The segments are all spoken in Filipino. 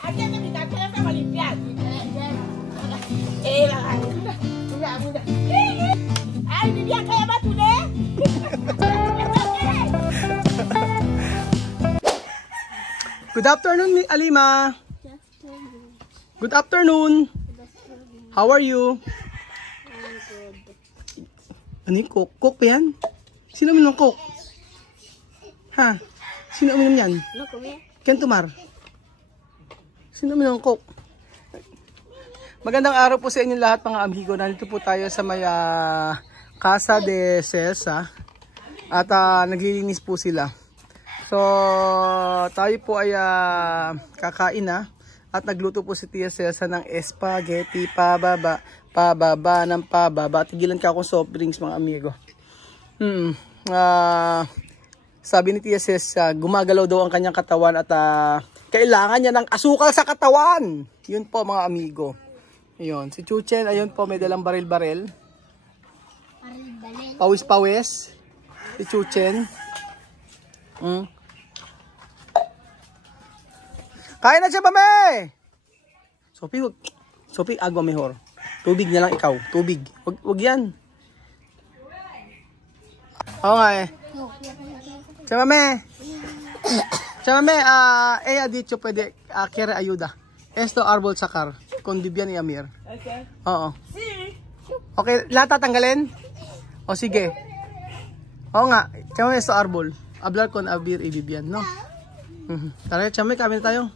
Aquí en mi casa para limpiar. Mira. Ay, Vivian, kaya ba ito na? Good afternoon, Alima. Good afternoon. How are you? Ano yung coke? Coke pa yan? Sino uminom ng coke? Ha? Sino uminom yan? Ken Tumar. Sino uminom ng coke? Magandang araw po sa inyong lahat mga amigo. Nandito po tayo sa may Casa de Cesa. At naglilinis po sila. So, tayo po ay kakain na. At nagluto po si Tia Cesa ng spaghetti pababa ng pababa. Tigilan ka akong soft drinks mga amigo. Sabi ni Tia Cesa, gumagalaw daw ang kanyang katawan at kailangan niya ng asukal sa katawan. Yun po mga amigo. Ayun, si Chuchen, ayun po may dalang baril-baril. Pawis-pawis. Si Chuchen. Kain na siya, mame! Sophie, agwa mejor. Tubig niya lang ikaw. Tubig. Wag yan. Oo nga eh. Siya, mame. Ella dicho pwede quiere ayuda. Esto árbol sacar. Con Vivian y Amir. Okay. Oo. Okay, lahat tatanggalin? O sige. Oo nga. Siya, mame, esto árbol. Hablar con Amir y Vivian, no? Tara, siya, mame, kami tayo.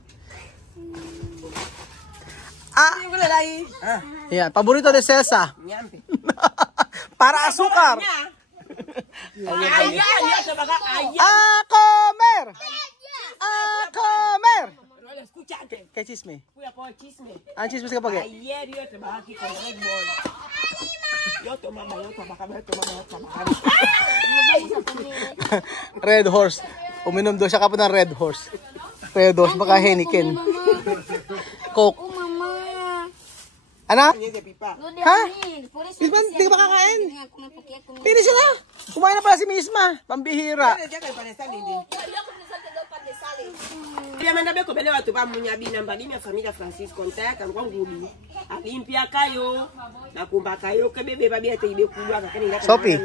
Yan, paborito de Cesa. Para asukar. A comer. A comer. ¿Qué chisme? ¿Ah, chisme ka pag? Ayer yo trabajaba aquí con Red Bull. Yo trabajaba. Red Horse. Uminom daw siya kapag ng Red Horse. Red Horse, baka Heineken. Coke. Ano? Ha? Hindi ka ba kakain? Finish na. Kumain na pala si Misma. Pambihira. Manabe ko bele watu ba munyabi namba ni familia Francis Contact kwa ngulu. Alimpia kayo na kumba kayo kebebe babi ate ibe kulwa kakani ngaka. Sophie.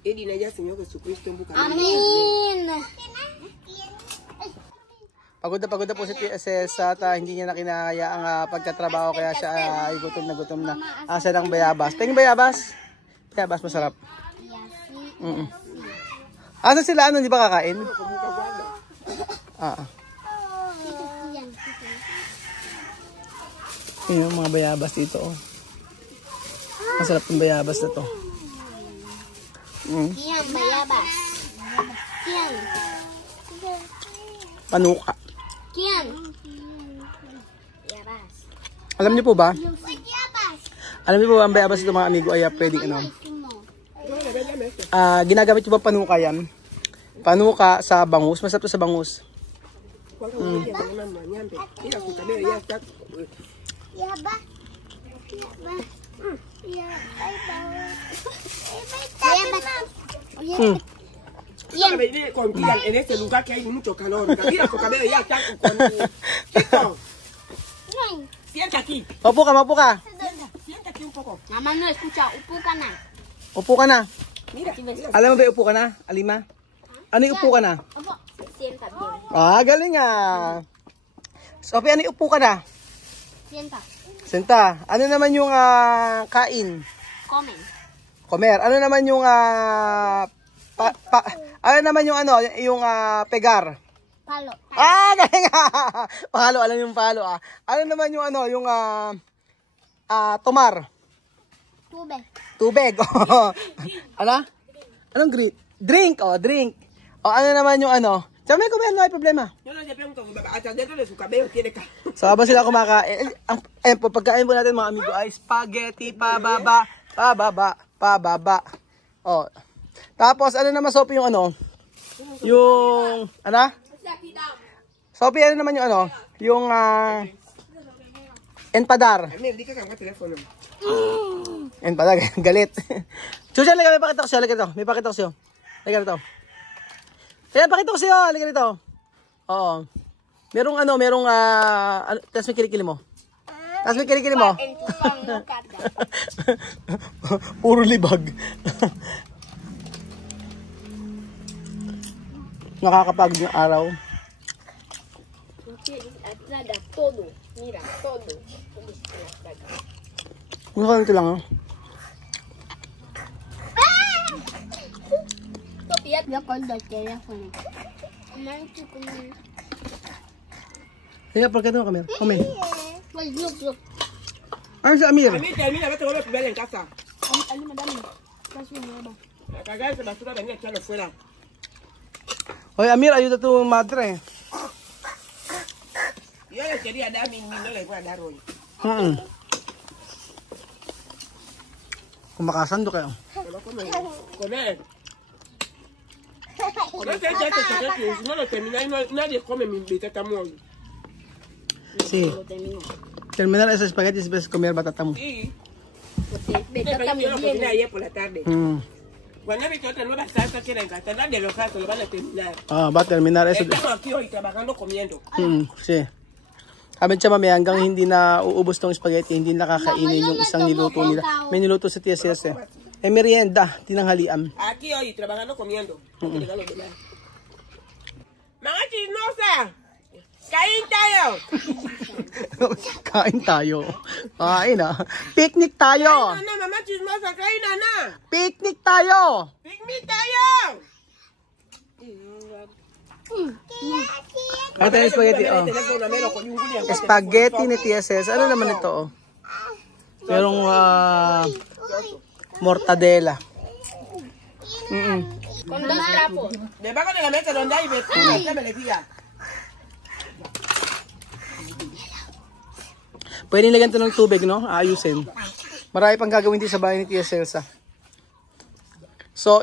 Edi na Yesu Kristo Yesu Kristo mbuka. Amin. Pagod na po si Cesa at hindi niya na kinaya ang pagkatrabaho kaya siya ay gutom na. Asa ng bayabas. Tingin bayabas? Bayabas masarap. Asa sila ano, di ba kakain? Yung mga bayabas dito. Oh. Masarap yung bayabas na to. Yan, bayabas. Yan. Panuka. Yan. Bayabas. Alam niyo po ba? Alam niyo po ba ang bayabas ito mga amigo ay pwedeng ano? Ginagamit niyo ba panuka yan? Panuka sa bangus. Masarap to sa bangus. En este lugar que hay mucho calor. Mira su cabello ya está con Chico. Sienta aquí. Maupo ka. Siéntate un poco. Mamá no escucha, upo ka na. Upo ka na. Mira. Alam mo ba upo ka na, Alima? Ano yung upo ka na? Opo, sienta bien. Galing ah. Sophie, ano yung upo ka na? Sienta. Senta. Ano naman yung kain? Comen. Comer. Ano naman yung ano naman yung ano, yung pegar? Palo. Galing palo, alam yung palo Ano naman yung ano, yung tomar? Tubig. Ano? Anong drink? Drink. Ano naman yung ano? Sabi ko ba, no hay problema. Yo no le pregunto, hasta dentro de su cabello tiene que. So, habang sila kumakain, po, pagkain po natin mga amigo ay spaghetti pababa. Tapos, ano naman, Sophie, yung ano? Yung, ano? Sophie, ano naman yung ano? Yung, empadar. Di ka kang telepono. Empadar, galit. Chucha, may pakita ko siya, may pakita ko siya. Halika rito. Kaya pakita ko siya, halika rito. Oo. Merong tas may kilikili mo. Tas may kilikili mo. En tu pan no carga. Puro libag. Nakakapagod ng araw. Nada todo. Mira, todo. Ito lang, oh. Sofía, yo con el teléfono. Mancho con el... Kaya, ¿por qué no comer? Come. Pues yo. Ano si Amir? A mí termina, vete a volver a primer en casa. Ali, madame. Casi nueva. A cagar esa basura, venía a echarlo fuera. Oye, Amir, ayuda a tu madre. Yo le quería dar mi no le voy a dar hoy. Kumakasando kayo. Se lo come. Comer. No sé si este chocolate, si no lo termináis, nadie come mi batatamol. Sí. Terminar esos espaguetis y después comer batatamu. Sí. Betata Yo lo muy cociné bien. ayer por la tarde. Mm. Cuando he visto otra nueva salsa que era en catalán de los gatos, lo van a terminar. Ah, va a terminar eso. Estamos aquí hoy trabajando comiendo. Sí. Sabi siya mamaya hanggang hindi na uubos tong spaghetti, hindi nakakainin yung isang niluto nila. May niluto sa TSS eh. Eh, merienda, tinanghalian. Aquí hoy trabajando comiendo. Porque regalo de nada. Mga chismosa! Kain tayo! Kain tayo. Kain ah. Picnic tayo. Kain na, mama chismosa, kain na! Picnic tayo. Picnic tayo! Ito yung spaghetti, oh. Spaghetti ni TSS. Ano naman ito, oh? Merong mortadela. Con dos trapos. Debajo de la mesa donde hay vecinos, se me decía. Pwede nilagyan ito ng tubig, no? Ayusin. Marami pang gagawin dito sa bahay ni Tia Celsa. So,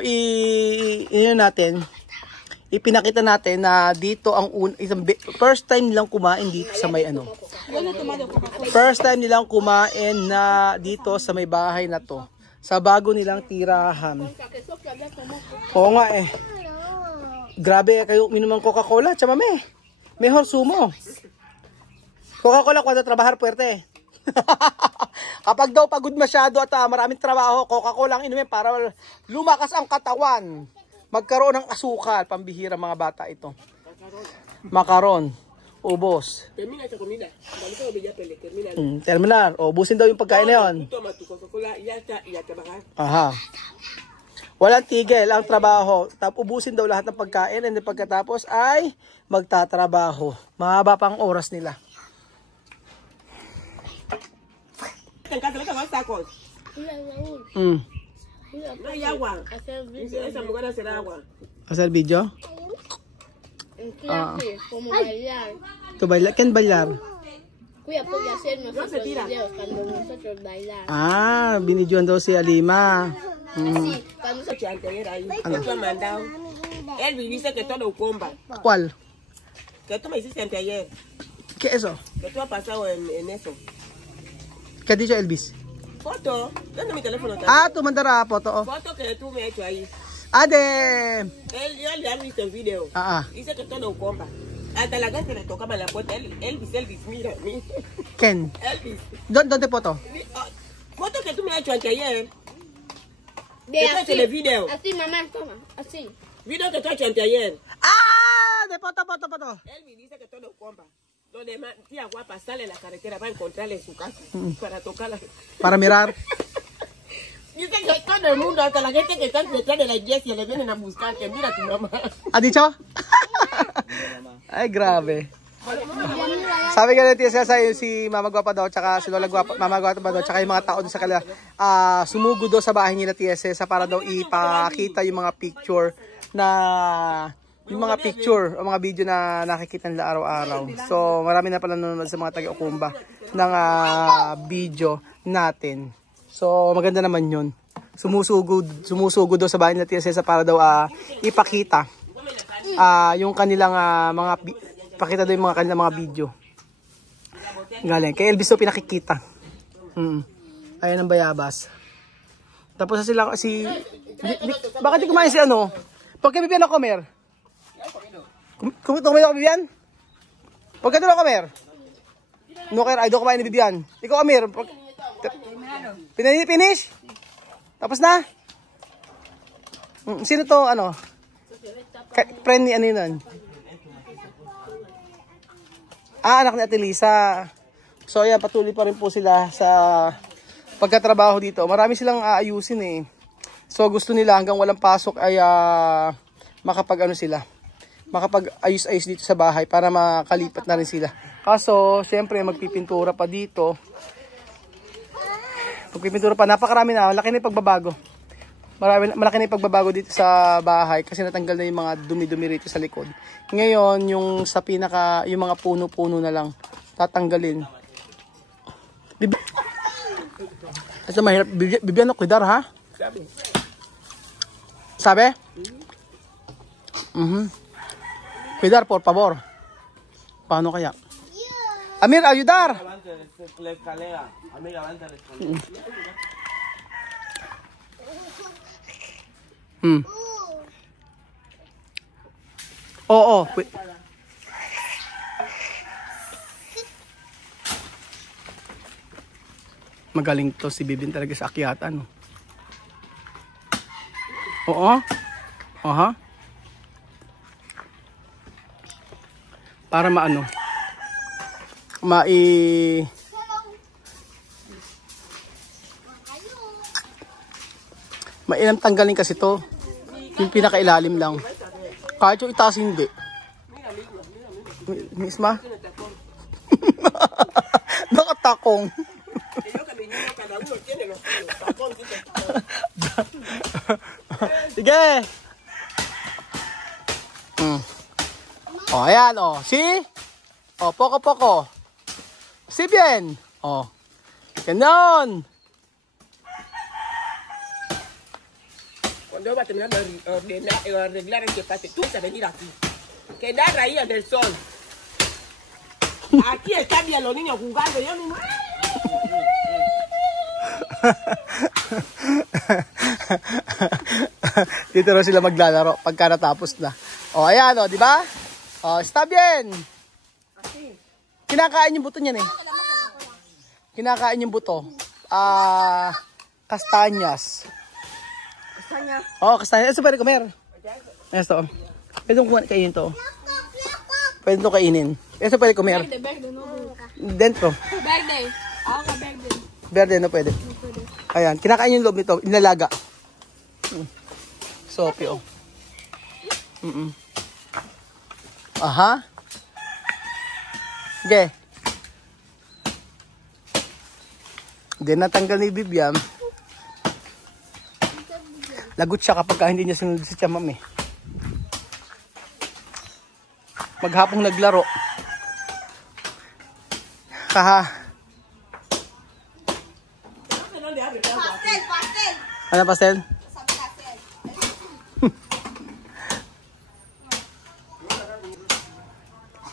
ipinakita natin na dito ang first time nilang kumain dito sa may ano. First time nilang kumain na dito sa may bahay na to. Sa bago nilang tirahan. Oo nga eh. Grabe kayo uminom ng Coca-Cola, chamame. Mejor sumo. Coca-Cola cuando trabajar fuerte. Kapag daw pagod masyado at maraming trabaho, Coca-Cola ang inumin para lumakas ang katawan. Magkaroon ng asukal, pambihira mga bata ito. Makaron, ubos. Termina esa comida. Cuando tengo billete, termina. Terminar, ubusin daw yung pagkain na yun. Toma tu Coca-Cola y ya está, y a trabajar. Aha. Walang tigil ang trabajo. Ubusin daw lahat ng pagkain and pagkatapos ay magtatrabaho. Mahaba pang oras nila. En casa le tomamos tacos. No hay agua. Esa mujer hace agua. Hacer video? Como bailar. To bailar? Ken bailar? Kuya, puede hacer No se nosotros tira. videos cuando nosotros bailar. Ah, binidyoan daw si Alima. Así, cuando Noche anterior ahí, que tú has mandado. Él dice que todo comba. ¿Cuál? Que tú me hiciste anteayer. ¿Qué eso? Que tú has pasado en eso. ¿Qué ha dicho Elvis? Foto. ¿Dónde mi teléfono está? Ah, tu mandara foto. Oh. Foto que tú me has hecho ahí. Ah, de... Él ya le ha visto el video. Ah, ah. Dice que todo comba. Hasta la gente le tocaba la puerta. Elvis, mira. Ken. Elvis. ¿Dónde foto? Foto que tú me has hecho anteayer. de Que tú has hecho el video. así, mamá, toma, así. Video que tú has hecho anteayer. Ah, de foto. Elvis dice que todo comba. Donde tía guapa sale a la carretera va a encontrarle en su casa para tocarla. Para mirar. Dice que todo el mundo, hasta la gente que está detrás de la iglesia, le vienen a buscar que mira a tu mamá. ¿Ha dicho? Ay, grabe. Sabi nga natin si Mama Guapa daw, tsaka si Lola Guapa, Mama Guapa daw, tsaka yung mga tao doon sa kanila, sumugo daw sa bahay nila TSS para daw ipakita yung mga picture na, yung mga picture o mga video na nakikita nila araw-araw. So, marami na pala nanonood sa mga taga-Ukumba ng video natin. So, maganda naman yun. Sumusugo daw sa bahay nila TSS para daw ipakita yung kanilang pakita daw yung mga kanilang mga video. Galing. Kay Elvis daw pinakikita. Ayan ang bayabas. Tapos na sila bakit di kumain si ano? ¿Por qué Vivian no comer? ¿Comido Vivian? Pagka doon ako, Mer. Nuker, ay doon kumain ni Bibian. Ikaw, Amir. Finish? Tapos na? Sino to, ano? Friend ni ano yun? Anak ni Ate Lisa. So, ayan, patuloy pa rin po sila sa pagkatrabaho dito. Marami silang aayusin eh. So, gusto nila hanggang walang pasok ay makapag-ayos-ayos dito sa bahay para makalipat na rin sila. Kaso, syempre, magpipintura pa dito. Magpipintura pa. Napakarami na. Malaki na yung pagbabago. Malaki na yung pagbabago dito sa bahay kasi natanggal na yung mga dumi-dumi rito sa likod. Ngayon, yung sa pinaka, yung mga puno-puno na lang, tatanggalin. Ito mahirap. Bibigyan ako kuidar, ha? Sabi? Kuidar, por favor. Paano kaya? Amir, ayudar! Oo. Magaling to si Bibin talaga sa akyatan. Oo. Aha. Para maano? Mainam tanggalin kasi to. Yung pinakailalim lang. Kahit yung itaas hindi. Misma? Nakatakong. Sige. O, ayan, o. See? O, poko-poko. Si bien. O. Ganon. Cuando va a terminar de arreglar el que pase, tú vas a venir aquí. Quedar ahí en el sol. Aquí están bien los niños jugando. Yo mismo. Dito na sila maglalaro pagka natapos na. O, ayan, o, di ba? O, está bien. Kinakain yung buto niyan eh. Kinakain yung buto. Kastanyas. Kastanya. Oo, kastanyas. Ito pwede comer. Ito. Pwede kong kainin to. Pwede ito kainin. Ito pwede comer. Verde, no. Dentro. Verde. Ako ka verde. Verde, no pwede. Ayan, kinakain yung loob nito. Inalaga. Sopi, oh. Aha. Okay. Hindi natanggal ni Bibian. Lagot siya kapag hindi niya sinunod si Chamam eh. Maghapong naglaro. Haha. Ano pastel?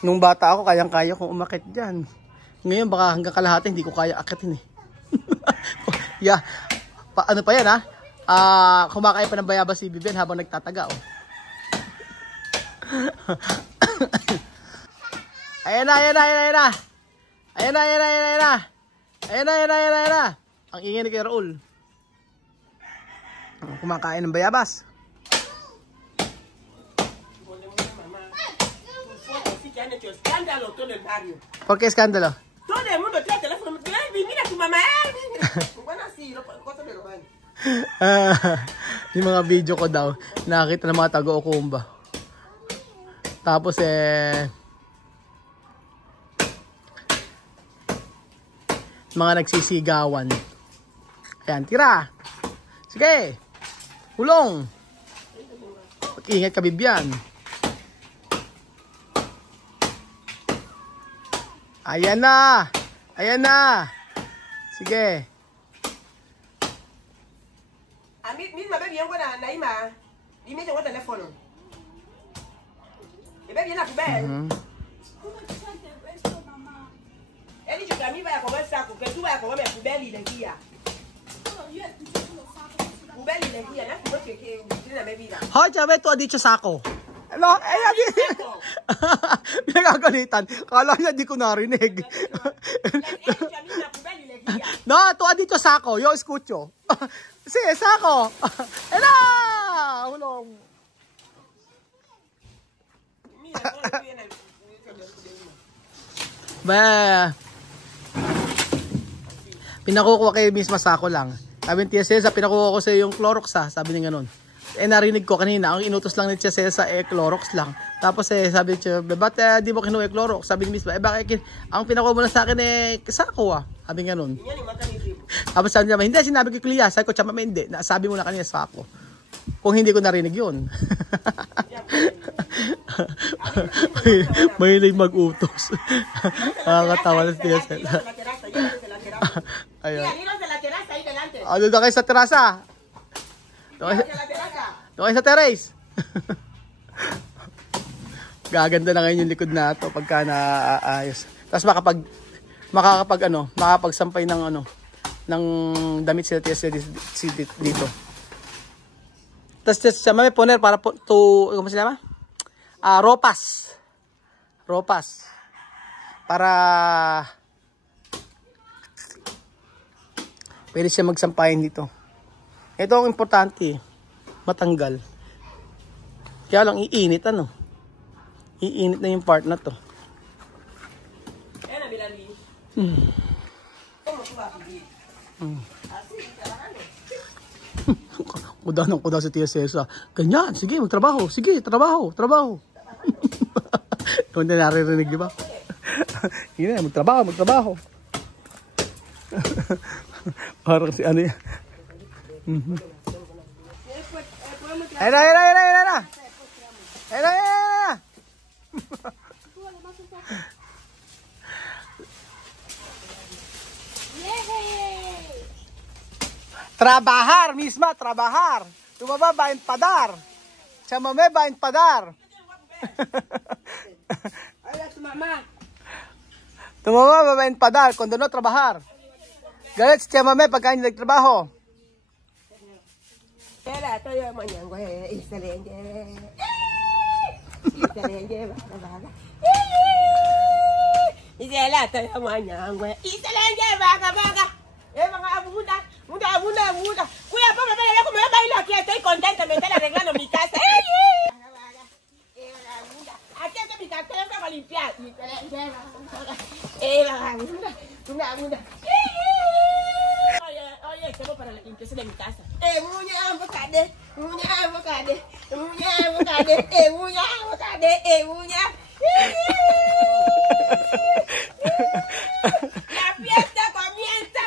Nung bata ako, kayang-kaya kong umakit dyan. Ngayon, baka hanggang kalahati, hindi ko kaya akitin eh. Yeah. Ano pa yan ha? Kumakain pa ng bayabas si Bibian habang nagtataga. Oh. Ayan na, ayan na, ayan na. Ayan na, ayan na, ayan na. Ayan na, ayan na, ayan na, ayan na. Ang ingay ni Kuya Raul. Kumakain ng bayabas. ¿Por qué escándalo? Todo el mundo trae teléfono. Mira tu mamá. Bueno, así, cosa me lo van. Yung mga video ko daw, nakakita ng mga taga-Okumba. Tapos mga nagsisigawan. Ayan, tira. Sige. Hulong. Pag-ingat ka, Bibian. Ayan na. Ayan na. Sige. A mí misma ve bien buena Naima. Dime si tengo teléfono. Y ve bien la poubelle. He dicho que a mí vaya a comer saco, que tú vayas a comer poubelle y lejía. Poubelle y lejía, ya tú que tiene la bebida. Hoy, ya ve tu ha dicho sako. Ano? Pinagagalitan. Kala niya di ko narinig. No, tuwa dito sako. Yo, escucho. Si, sako. Ela! Hulong. Ba. Pinakukuha kay Miss Masako lang. Sabi ni Tia Cesa, pinakuha ko sa yung Clorox ha. Sabi niya ganun. Narinig ko kanina, ang inutos lang ni Tia Cesa Clorox lang. Tapos sabi niya, ba't di mo kinuha Clorox? Sabi ni Miss, bakit ang pinakuha mo na sa akin sako ha. Sabi nga ganun. Tapos sabi niya, hindi, sinabi ko Clia. Sabi ko, tsama hindi. Sabi mo na kanina sako. Kung hindi ko narinig yun. Mahilig mag-utos. Nakakatawa na si Tia Cesa. Ayun. Ano na kayo sa terasa? Doon kayo sa terrace. Gaganda na ngayon yung likod na ito pagka naayos. Tapos makakapagsampay ng damit sila dito. Tapos sa may poner para ano sila? Ropas. Para pwede siya magsampayin dito. Ito ang importante, matanggal. Kaya lang iinit Iinit na yung part na to. Kuda ng kuda si Tia Cesa. Ganyan, sige, magtrabaho. Sige, trabaho. Yung naririnig, di ba? Sige, magtrabaho. Parang si ano yan. Ayun na. Trabajar misma, trabajar. Tumaba ba in padar? Chamame ba in padar? Tumaba ba in padar? Kundo no trabajar. Galit si chamame pagka hindi nagtrabaho. Era toyo mañana, güey, excelente. Isela toyo mañana, güey. Excelente, vaga. Mga abunda. Kuya, papá, como yo bailo aquí, estoy contenta, me están arreglando mi casa. Aquí está mi casa, yo tengo que limpiar. Abunda. Oye, tengo para la limpieza de mi casa. Muña avocade. La fiesta comienza.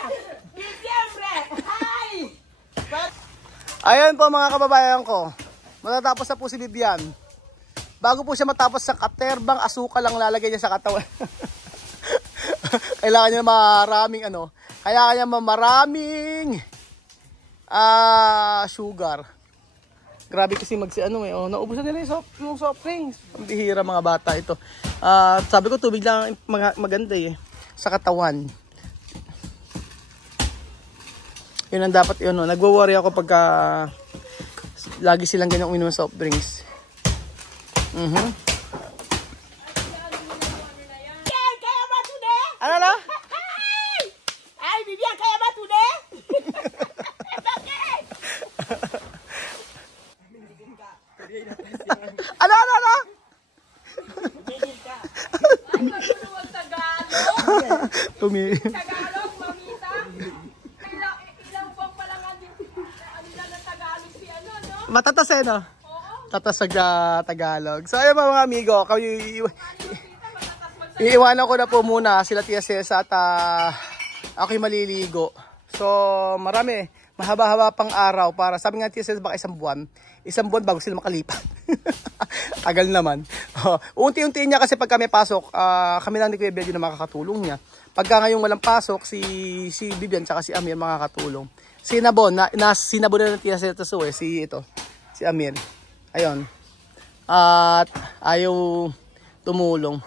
Diciembre. Ay. Ayan po mga kababayan ko. Matatapos na po si Vivian. Bago po siya matapos sa katerbang asukal lang lalagay niya sa katawan. Kailangan niya maraming sugar. Grabe kasi naubusan nila yung soft drinks. Ang bihira mga bata ito. Sabi ko tubig lang maganda sa katawan. Yun ang dapat yun. Nagwo-worry ako pagka lagi silang ganyan uminom ng soft drinks. Ano na? Ay, Vivian, kaya ba today? Ano? Tagalog, mamita. Ilang buwan pa lang ang Tagalog si no? Matatas no? Tatas sa Tagalog. So ayun mga amigo, iiwanan ko na po muna sila Tia Cesa at ako'y maliligo. So mahaba-haba pang araw para sabi nga Tia Cesa baka isang buwan bago sila makalipat. Tagal naman. Unti-untiin niya kasi pagka may pasok, kami lang ni Kuya Belgio na makakatulong niya. Pagka ngayong walang pasok, si Vivian tsaka si Amir makakatulong. Sinabon na ng Tia Cesa si Amir. Ayun. At ayaw tumulong.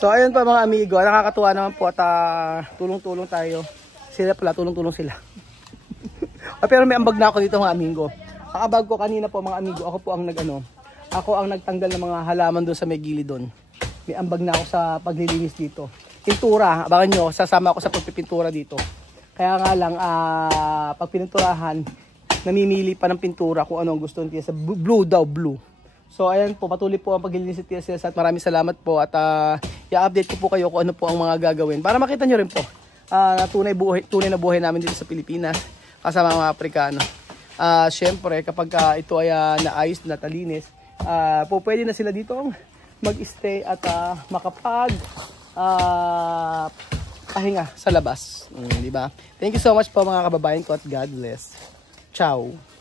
So ayun pa mga amigo, nakakatuwa naman po at tulong-tulong tayo. Sila pala, tulong-tulong sila. Pero may ambag na ako dito mga amigo. Kakabag ko kanina po mga amigo, ako po ang nagtanggal ng mga halaman doon sa may gilid doon. May ambag na ako sa paglilinis dito. Pintura, abangan nyo, sasama ako sa pagpipintura dito. Kaya nga lang, pag pininturahan, namimili pa ng pintura kung ano ang gusto ng TSS. Blue daw, blue. So ayan po, patuloy po ang paglilinis ng TSS at maraming salamat po at i-update ko po kayo kung ano po ang mga gagawin. Para makita nyo rin po, tunay na buhay namin dito sa Pilipinas kasama mga Aprikano. Siyempre, kapag ito ay naayos, natalinis, po pwede na sila dito mag-stay at makapag pahinga sa labas. Di ba? Thank you so much po mga kababayan ko at God bless. Ciao!